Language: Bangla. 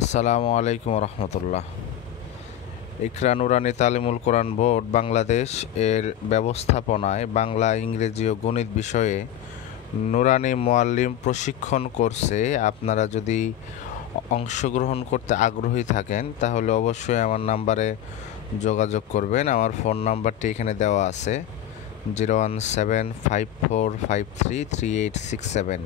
আসসালামু আলাইকুম রহমতুল্লাহ। ইকরা নুরানী তালিমুল কোরআন বোর্ড বাংলাদেশ এর ব্যবস্থাপনায় বাংলা, ইংরেজি ও গণিত বিষয়ে নুরানী মুআল্লিম প্রশিক্ষণ কোর্সে আপনারা যদি অংশগ্রহণ করতে আগ্রহী থাকেন তাহলে অবশ্যই আমার নাম্বারে যোগাযোগ করবেন। আমার ফোন নাম্বারটি এখানে দেওয়া আছে 01754533867।